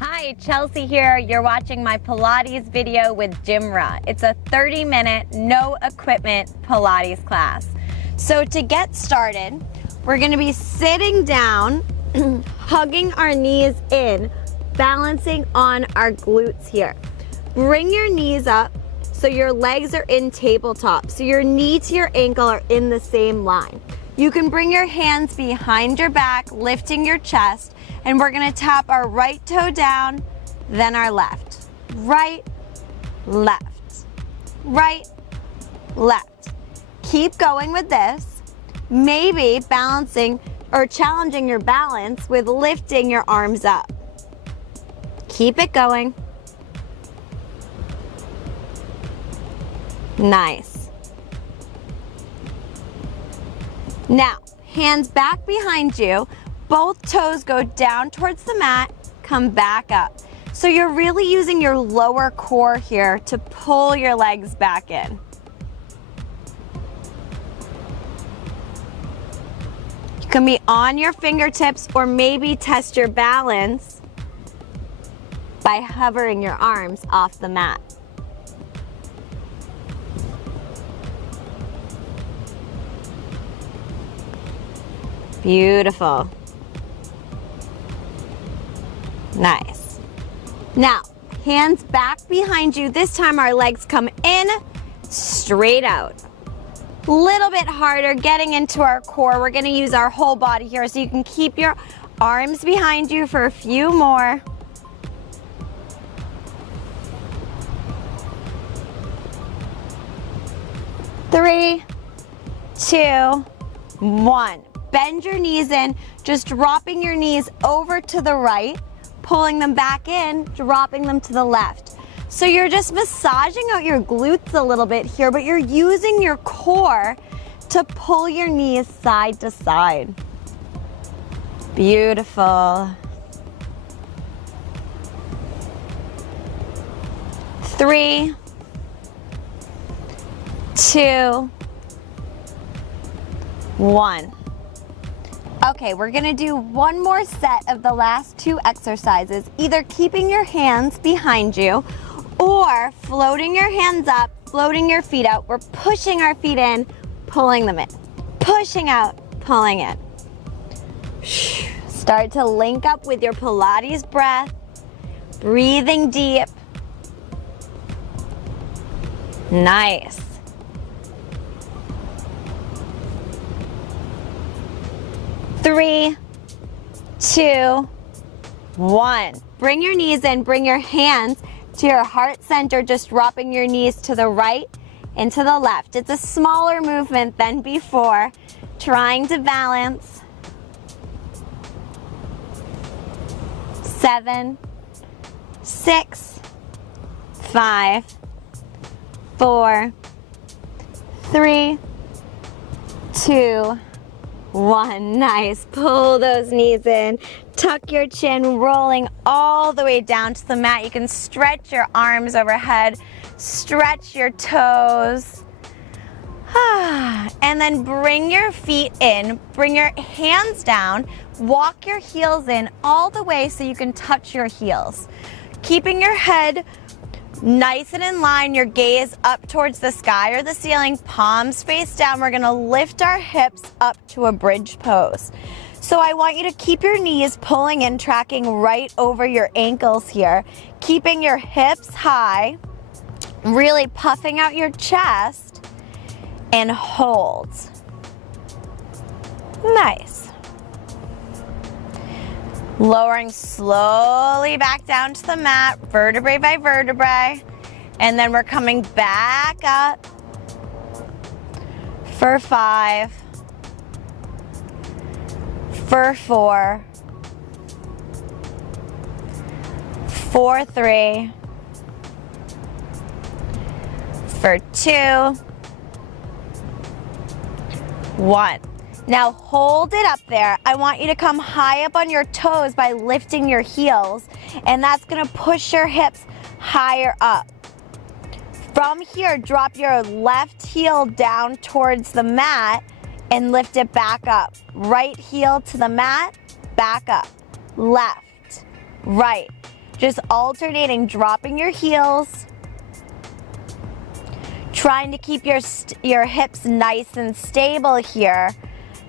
Hi, Chelsea here. You're watching my Pilates video with GymRa. It's a 30-minute, no equipment Pilates class. So to get started, we're gonna be sitting down, hugging our knees in, balancing on our glutes here. Bring your knees up so your legs are in tabletop, so your knee to your ankle are in the same line. You can bring your hands behind your back, lifting your chest, and we're gonna tap our right toe down, then our left. Right, left, right, left. Keep going with this. Maybe balancing or challenging your balance with lifting your arms up. Keep it going. Nice. Now, hands back behind you. Both toes go down towards the mat, come back up. So you're really using your lower core here to pull your legs back in. You can be on your fingertips or maybe test your balance by hovering your arms off the mat. Beautiful. Nice. Now, hands back behind you. This time our legs come in, straight out. Little bit harder getting into our core. We're gonna use our whole body here, so you can keep your arms behind you for a few more. Three, two, one. Bend your knees in, just dropping your knees over to the right, pulling them back in, dropping them to the left. So you're just massaging out your glutes a little bit here, but you're using your core to pull your knees side to side. Beautiful. 3, 2, 1. Okay, we're gonna do one more set of the last two exercises, either keeping your hands behind you or floating your hands up, floating your feet out. We're pushing our feet in, pulling them in. Pushing out, pulling in. Start to link up with your Pilates breath, breathing deep. Nice. Three, two, one. Bring your knees in, bring your hands to your heart center, just dropping your knees to the right and to the left. It's a smaller movement than before, trying to balance. 7, 6, 5, 4, 3, 2, 1. Nice. Pull those knees in. Tuck your chin, rolling all the way down to the mat. You can stretch your arms overhead, stretch your toes. And then bring your feet in, bring your hands down, walk your heels in all the way so you can touch your heels. Keeping your head nice and in line, your gaze up towards the sky or the ceiling, palms face down. We're gonna lift our hips up to a bridge pose. So I want you to keep your knees pulling in, tracking right over your ankles here, keeping your hips high, really puffing out your chest, and hold. Nice. Lowering slowly back down to the mat, vertebrae by vertebrae. And then we're coming back up for 5, for 4, for 3, for 2, 1. Now hold it up there. I want you to come high up on your toes by lifting your heels, and that's gonna push your hips higher up. From here, drop your left heel down towards the mat and lift it back up. Right heel to the mat, back up. Left, right. Just alternating, dropping your heels. Trying to keep your hips nice and stable here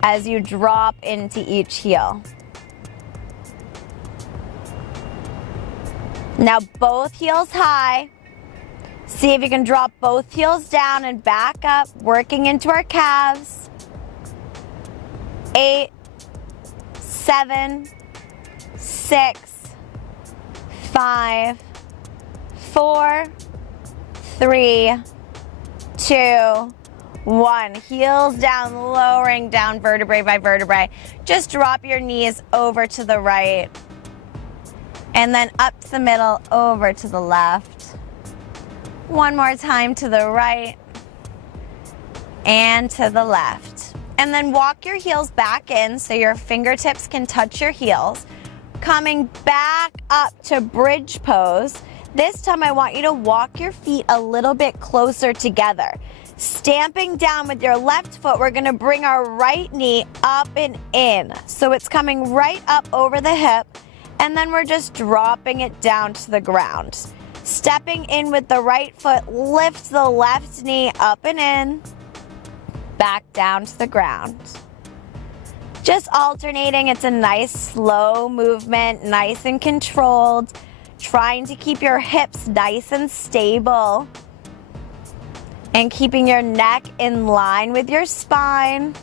as you drop into each heel. Now both heels high. See if you can drop both heels down and back up, working into our calves. 8, 7, 6, 5, 4, 3, 2, 1. Heels down, lowering down vertebrae by vertebrae. Just drop your knees over to the right. And then up to the middle, over to the left. One more time to the right and to the left. And then walk your heels back in so your fingertips can touch your heels. Coming back up to bridge pose. This time I want you to walk your feet a little bit closer together. Stamping down with your left foot, we're gonna bring our right knee up and in. So it's coming right up over the hip, and then we're just dropping it down to the ground. Stepping in with the right foot, lift the left knee up and in, back down to the ground. Just alternating, it's a nice slow movement, nice and controlled. Trying to keep your hips nice and stable. And keeping your neck in line with your spine.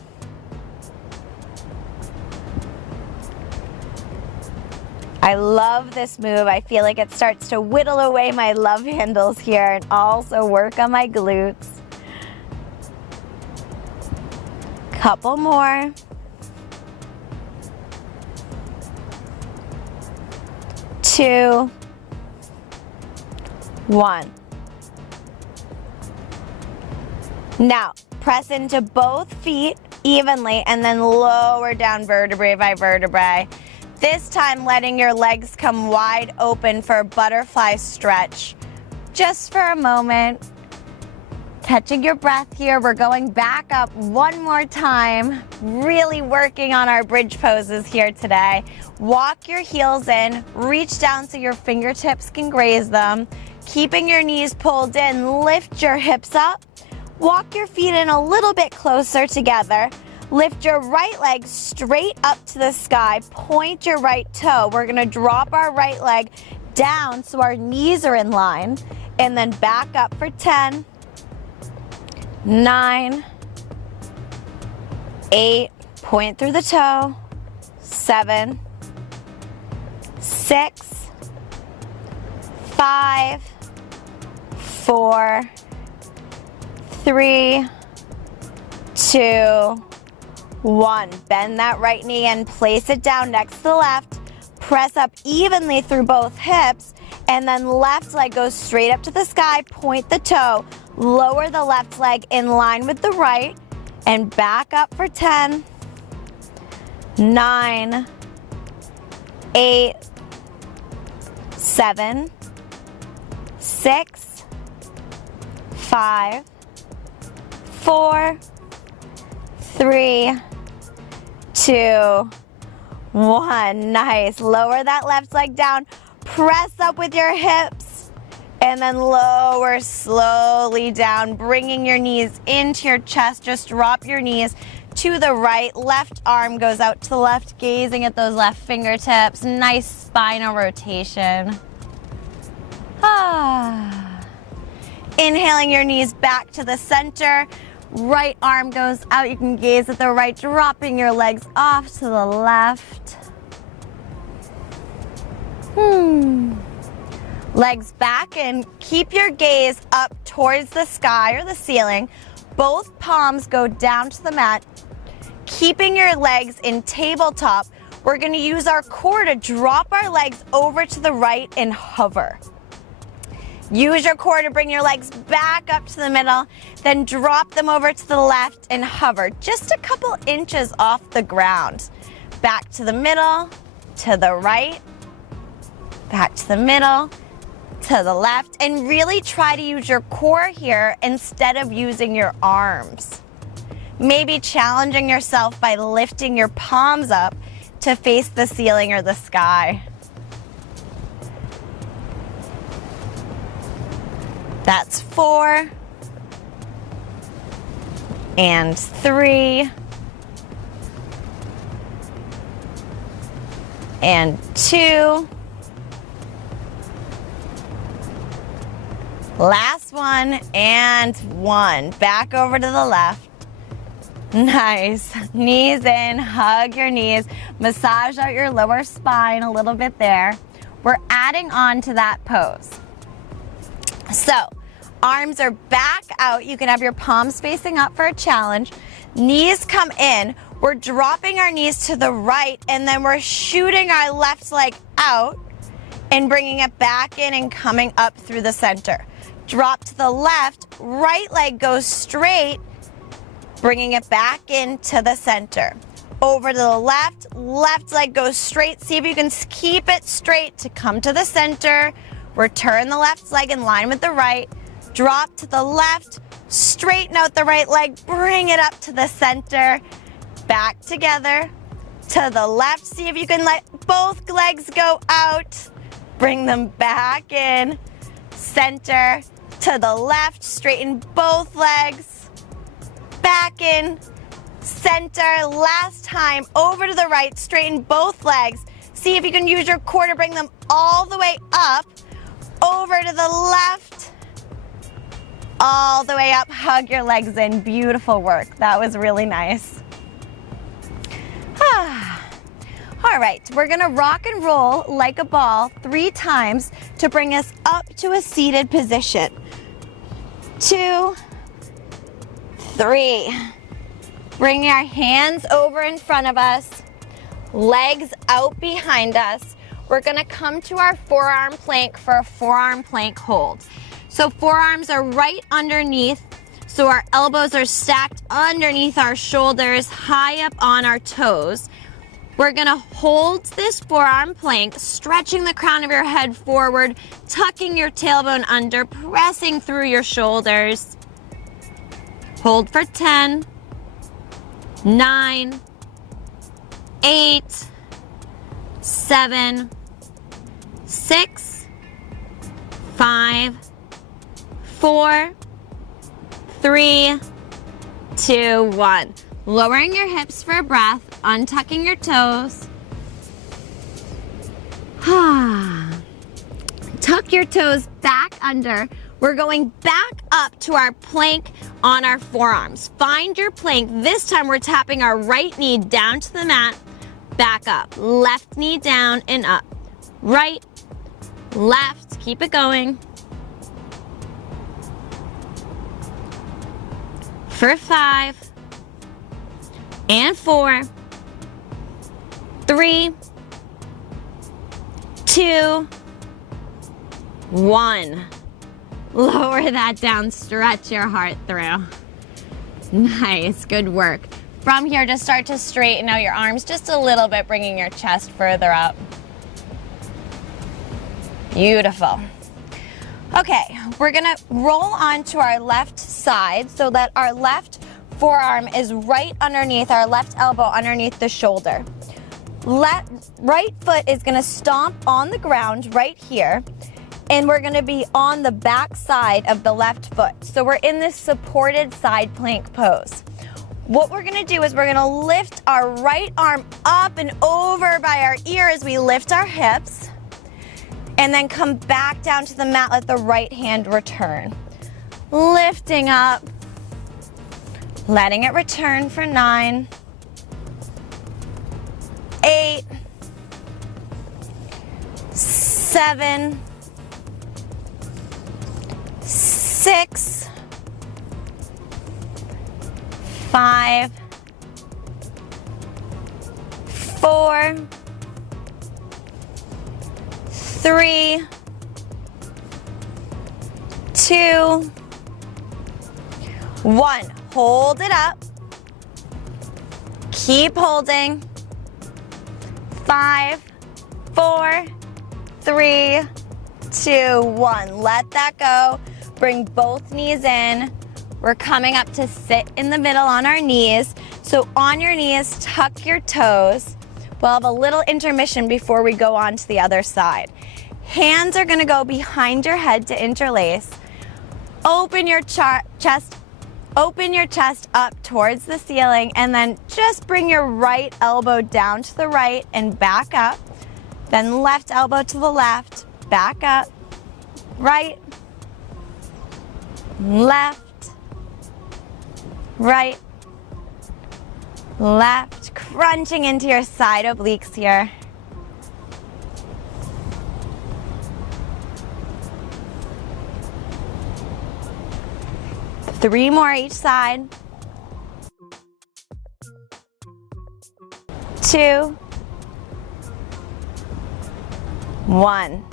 I love this move. I feel like it starts to whittle away my love handles here and also work on my glutes. Couple more. 2, 1. Now, press into both feet evenly and then lower down vertebrae by vertebrae. This time, letting your legs come wide open for a butterfly stretch. Just for a moment. Catching your breath here. We're going back up one more time. Really working on our bridge poses here today. Walk your heels in. Reach down so your fingertips can graze them. Keeping your knees pulled in, lift your hips up. Walk your feet in a little bit closer together. Lift your right leg straight up to the sky. Point your right toe. We're gonna drop our right leg down so our knees are in line. And then back up for 10, 9, 8, point through the toe, 7, 6, 5, 4, 3, 2, 1. Bend that right knee and place it down next to the left. Press up evenly through both hips, and then left leg goes straight up to the sky. Point the toe. Lower the left leg in line with the right, and back up for 10, 9, 8, 7, 6, 5, 4, 3, 2, 1. Nice. Lower that left leg down. Press up with your hips. And then lower slowly down, bringing your knees into your chest. Just drop your knees to the right. Left arm goes out to the left, gazing at those left fingertips. Nice spinal rotation. Inhaling your knees back to the center. Right arm goes out. You can gaze at the right, dropping your legs off to the left. Legs back and keep your gaze up towards the sky or the ceiling. Both palms go down to the mat. Keeping your legs in tabletop, we're going to use our core to drop our legs over to the right and hover. Use your core to bring your legs back up to the middle, then drop them over to the left and hover just a couple inches off the ground. Back to the middle, to the right, back to the middle, to the left, and really try to use your core here instead of using your arms. Maybe challenging yourself by lifting your palms up to face the ceiling or the sky. That's 4 and 3 and 2. Last one and 1. Back over to the left. Nice. Knees in, hug your knees, massage out your lower spine a little bit there. We're adding on to that pose. So, arms are back out. You can have your palms facing up for a challenge. Knees come in. We're dropping our knees to the right, and then we're shooting our left leg out and bringing it back in and coming up through the center. Drop to the left, right leg goes straight, bringing it back into the center. Over to the left, left leg goes straight. See if you can keep it straight to come to the center. Return the left leg in line with the right. Drop to the left, straighten out the right leg, bring it up to the center. Back together to the left. See if you can let both legs go out. Bring them back in. Center to the left. Straighten both legs. Back in. Center. Last time. Over to the right. Straighten both legs. See if you can use your core to bring them all the way up. Over to the left. All the way up. Hug your legs in. Beautiful work. That was really nice. All right, we're gonna rock and roll like a ball 3 times to bring us up to a seated position. 2, 3. Bring our hands over in front of us, legs out behind us. We're gonna come to our forearm plank for a forearm plank hold. So forearms are right underneath, so our elbows are stacked underneath our shoulders, high up on our toes. We're gonna hold this forearm plank, stretching the crown of your head forward, tucking your tailbone under, pressing through your shoulders. Hold for 10, 9, 8, 7, 6, 5, 4, 3, 2, 1. Lowering your hips for a breath, untucking your toes. Tuck your toes back under. We're going back up to our plank on our forearms. Find your plank. This time we're tapping our right knee down to the mat, back up. Left knee down and up. Right, left, keep it going. For 5. And 4, 3, 2, 1. Lower that down, stretch your heart through. Nice, good work. From here, just start to straighten out your arms just a little bit, bringing your chest further up. Beautiful. Okay, we're gonna roll onto our left side so that our left forearm is right underneath our left elbow, underneath the shoulder. Right foot is gonna stomp on the ground right here, and we're gonna be on the back side of the left foot. So we're in this supported side plank pose. What we're gonna do is we're gonna lift our right arm up and over by our ear as we lift our hips, and then come back down to the mat, let the right hand return. Lifting up, letting it return for 9, 8, 7, 6, 5, 4, 3, 2, 1. Hold it up. Keep holding. 5, 4, 3, 2, 1. Let that go. Bring both knees in. We're coming up to sit in the middle on our knees. So on your knees, tuck your toes. We'll have a little intermission before we go on to the other side. Hands are gonna go behind your head to interlace. open your chest up towards the ceiling, and then just bring your right elbow down to the right and back up. Then left elbow to the left, back up, right, left, right, left, crunching into your side obliques here. Three more each side. 2, 1.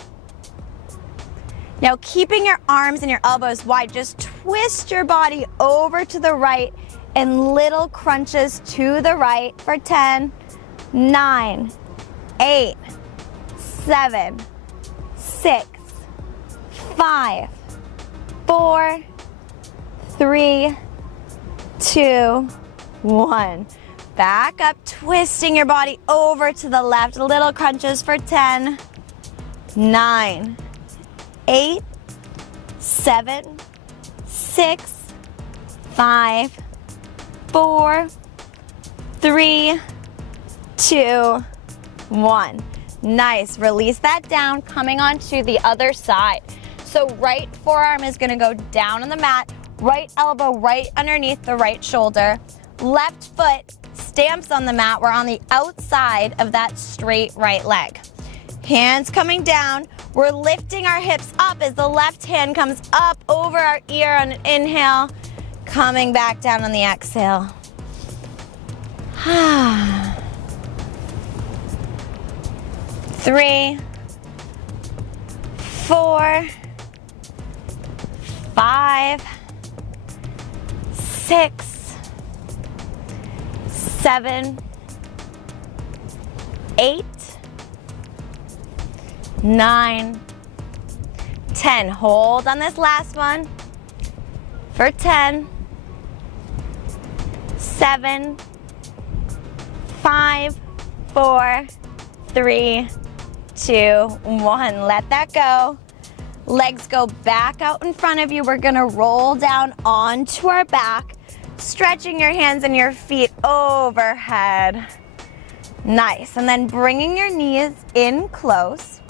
Now, keeping your arms and your elbows wide, just twist your body over to the right and little crunches to the right for 10, 9, 8, 7, 6, 5, 4, 3, 2, 1. Back up, twisting your body over to the left. Little crunches for 10, 9, 8, 7, 6, 5, 4, 3, 2, 1. Nice. Release that down, coming on to the other side. So right forearm is going to go down on the mat. Right elbow right underneath the right shoulder. Left foot stamps on the mat. We're on the outside of that straight right leg. Hands coming down. We're lifting our hips up as the left hand comes up over our ear on an inhale, coming back down on the exhale. 3, 4, 5, 6, 7, 8, 9, 10. Hold on this last one for 10, 7, 5, 4, 3, 2, 1. Let that go. Legs go back out in front of you. We're gonna roll down onto our back, stretching your hands and your feet overhead. Nice. And then bringing your knees in close.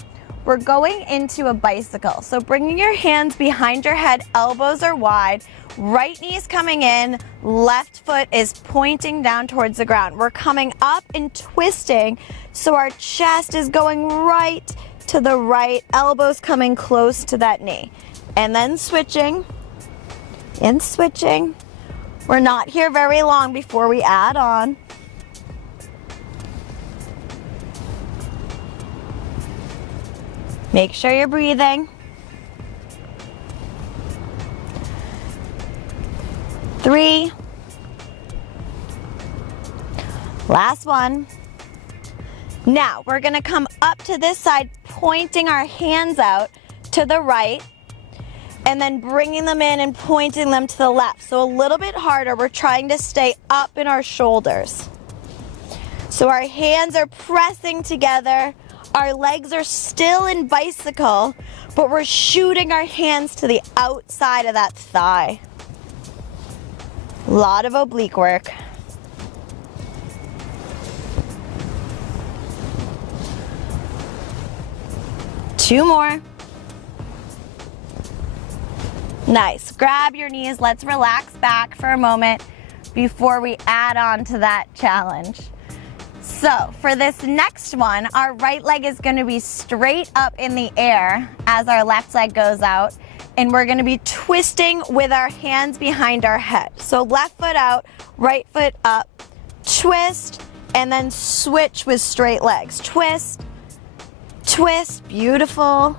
We're going into a bicycle. So bringing your hands behind your head, elbows are wide, right knee's coming in, left foot is pointing down towards the ground. We're coming up and twisting, so our chest is going right to the right, elbows coming close to that knee. And then switching and switching. We're not here very long before we add on. Make sure you're breathing. 3. Last one. Now, we're gonna come up to this side, pointing our hands out to the right, and then bringing them in and pointing them to the left. So a little bit harder. We're trying to stay up in our shoulders. So our hands are pressing together. Our legs are still in bicycle, but we're shooting our hands to the outside of that thigh. A lot of oblique work. Two more. Nice. Grab your knees. Let's relax back for a moment before we add on to that challenge. So for this next one, our right leg is going to be straight up in the air as our left leg goes out, and we're going to be twisting with our hands behind our head. So left foot out, right foot up, twist, and then switch with straight legs. Twist, twist, beautiful.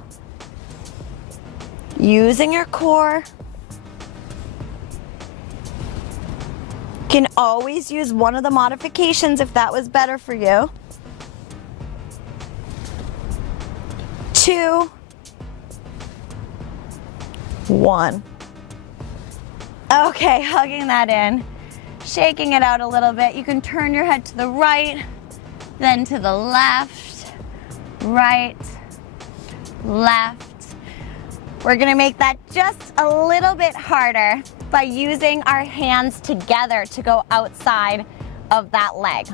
Using your core. Can always use one of the modifications if that was better for you. 2, 1. Okay, hugging that in, shaking it out a little bit. You can turn your head to the right, then to the left, right, left. We're gonna make that just a little bit harder by using our hands together to go outside of that leg.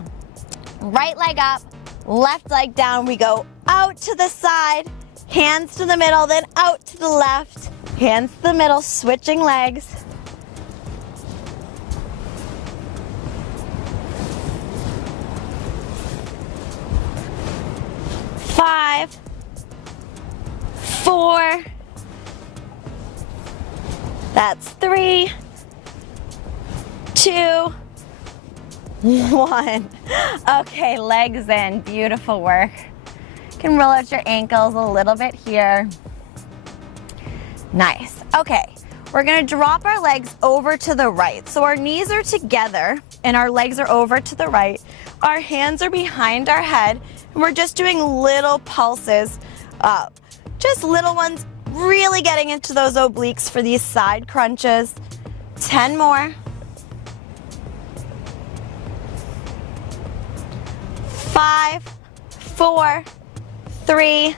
Right leg up, left leg down. We go out to the side, hands to the middle, then out to the left, hands to the middle, switching legs. 5, 4, that's 3, 2, 1. Okay, legs in, beautiful work. You can roll out your ankles a little bit here. Nice. Okay, we're gonna drop our legs over to the right. So our knees are together and our legs are over to the right. Our hands are behind our head and we're just doing little pulses up. Just little ones, really getting into those obliques for these side crunches. 10 more. 5, 4, 3,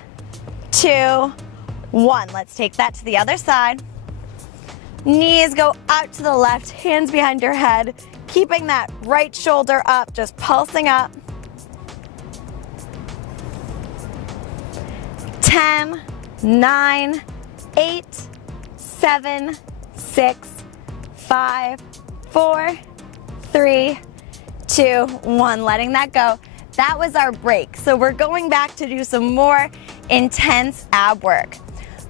2, 1. Let's take that to the other side. Knees go out to the left, hands behind your head, keeping that right shoulder up, just pulsing up. 10, 9, 8, 7, 6, 5, 4, 3, 2, 1. Letting that go. That was our break. So we're going back to do some more intense ab work.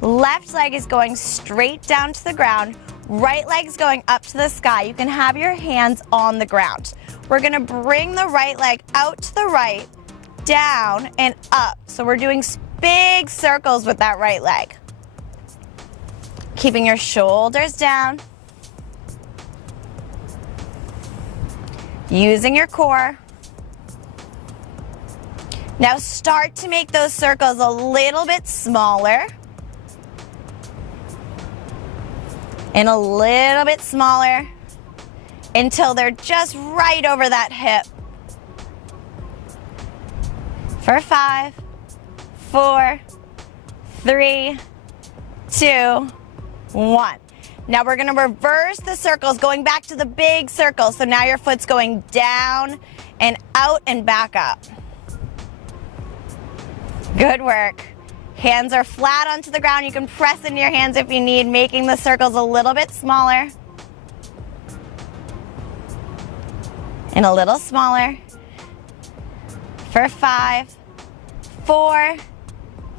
Left leg is going straight down to the ground. Right leg's going up to the sky. You can have your hands on the ground. We're gonna bring the right leg out to the right, down and up. So we're doing big circles with that right leg. Keeping your shoulders down. Using your core. Now start to make those circles a little bit smaller. And a little bit smaller until they're just right over that hip. For 5, 4, 3, 2, 1. Now we're gonna reverse the circles, going back to the big circle. So now your foot's going down and out and back up. Good work. Hands are flat onto the ground. You can press into your hands if you need, making the circles a little bit smaller. And a little smaller. For 5, 4,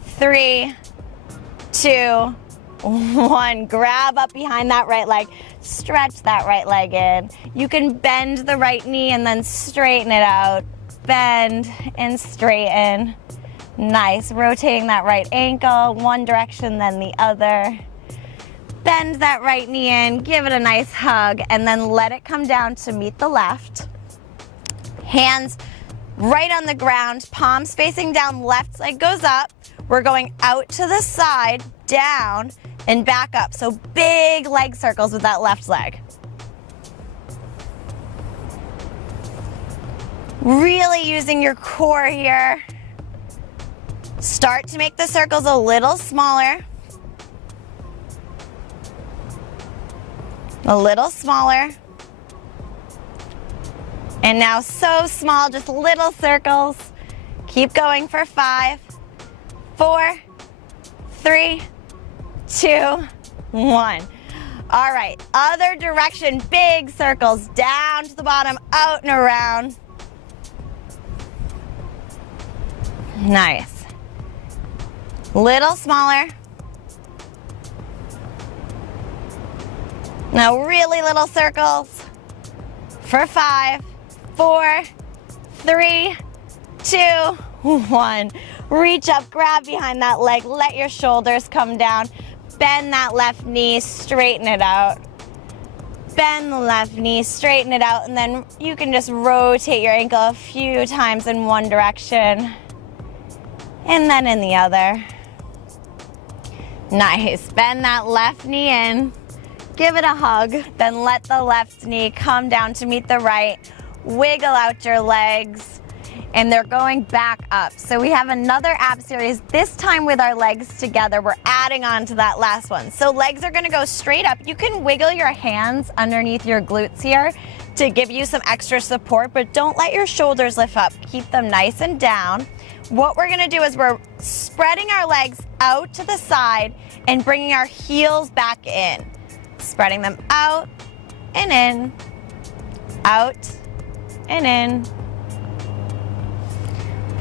3, 2, 1. Grab up behind that right leg. Stretch that right leg in. You can bend the right knee and then straighten it out. Bend and straighten. Nice, rotating that right ankle, one direction then the other. Bend that right knee in, give it a nice hug, and then let it come down to meet the left. Hands right on the ground, palms facing down, left leg goes up. We're going out to the side, down, and back up. So big leg circles with that left leg. Really using your core here. Start to make the circles a little smaller. A little smaller. And now so small, just little circles. Keep going for 5, 4, 3, 2, 1. All right, other direction, big circles, down to the bottom, out and around. Nice. Little smaller. Now really little circles. For 5, 4, 3, 2, 1. Reach up, grab behind that leg, let your shoulders come down. Bend that left knee, straighten it out. Bend the left knee, straighten it out, and then you can just rotate your ankle a few times in one direction and then in the other. Nice. Bend that left knee in. Give it a hug. Then let the left knee come down to meet the right. Wiggle out your legs. and they're going back up. So we have another ab series, this time with our legs together. We're adding on to that last one. So legs are gonna go straight up. You can wiggle your hands underneath your glutes here to give you some extra support, but don't let your shoulders lift up. Keep them nice and down. What we're gonna do is we're spreading our legs out to the side and bringing our heels back in. Spreading them out and in, out and in.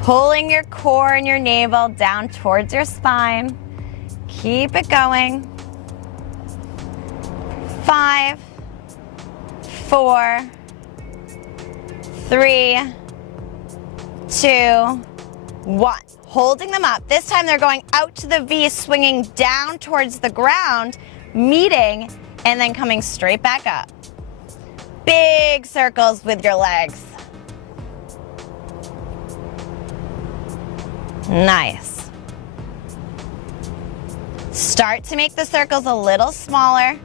Pulling your core and your navel down towards your spine. Keep it going. 5, 4, 3, 2, 1. Holding them up. This time they're going out to the V, swinging down towards the ground, meeting, and then coming straight back up. Big circles with your legs. Nice. Start to make the circles a little smaller.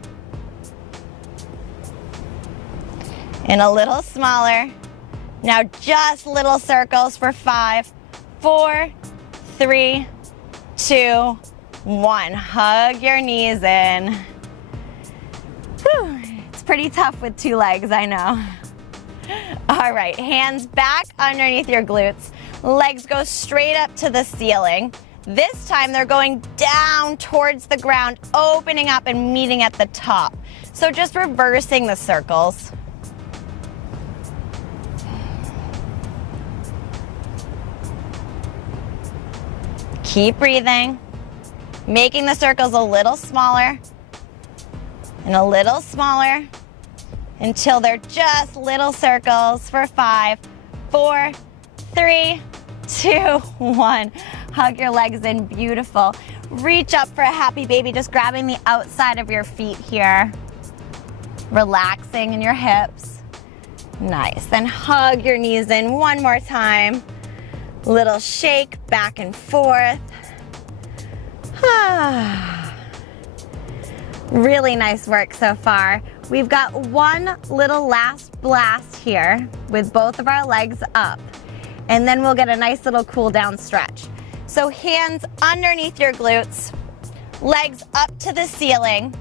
And a little smaller. Now just little circles for 5, 4, 3, 2, 1. Hug your knees in. Whew. It's pretty tough with 2 legs, I know. All right, hands back underneath your glutes. Legs go straight up to the ceiling. This time they're going down towards the ground, opening up and meeting at the top. So just reversing the circles. Keep breathing, making the circles a little smaller and a little smaller until they're just little circles for 5, 4, 3, 2, 1. Hug your legs in, beautiful. Reach up for a happy baby, just grabbing the outside of your feet here. Relaxing in your hips. Nice, then hug your knees in one more time. Little shake back and forth. Really nice work so far. We've got one little last blast here with both of our legs up, and then we'll get a nice little cool down stretch. So hands underneath your glutes, legs up to the ceiling.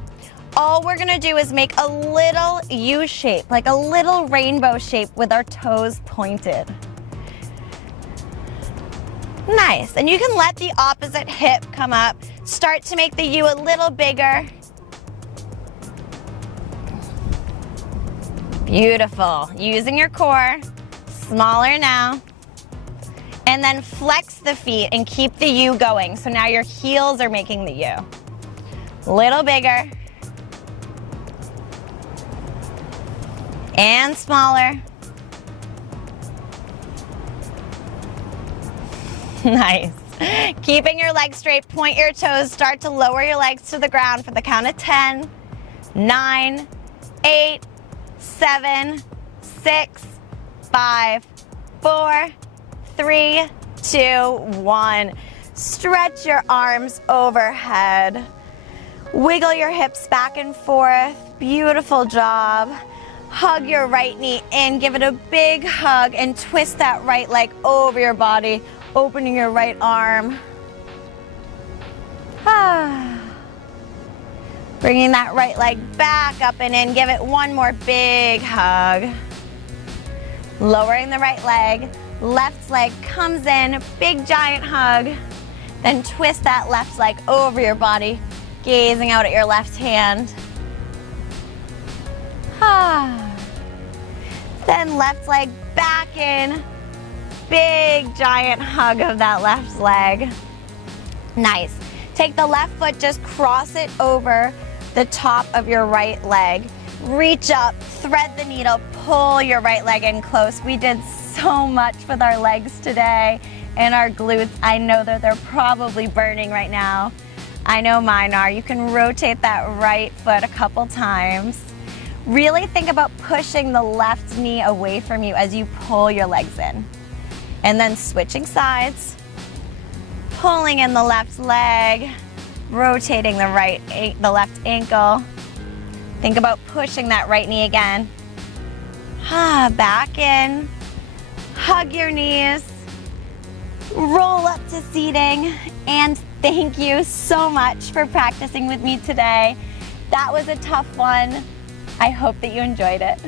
All we're gonna do is make a little U shape, like a little rainbow shape with our toes pointed. Nice, and you can let the opposite hip come up. Start to make the U a little bigger. Beautiful, using your core, smaller now. And then flex the feet and keep the U going. So now your heels are making the U. Little bigger. And smaller. Nice. Keeping your legs straight, point your toes, start to lower your legs to the ground for the count of 10, 9, 8, 7, 6, 5, 4, 3, 2, 1. Stretch your arms overhead. Wiggle your hips back and forth. Beautiful job. Hug your right knee in, give it a big hug, and twist that right leg over your body, opening your right arm. Bringing that right leg back up and in, give it one more big hug. Lowering the right leg, left leg comes in, big giant hug. Then twist that left leg over your body, gazing out at your left hand. Then left leg back in, big giant hug of that left leg. Nice. Take the left foot, just cross it over the top of your right leg. Reach up, thread the needle, pull your right leg in close. We did so much with our legs today and our glutes. I know that they're probably burning right now. I know mine are. You can rotate that right foot a couple times. Really think about pushing the left knee away from you as you pull your legs in. And then switching sides, pulling in the left leg, rotating the left ankle. Think about pushing that right knee again. Back in, hug your knees, roll up to seating. And thank you so much for practicing with me today. That was a tough one. I hope that you enjoyed it.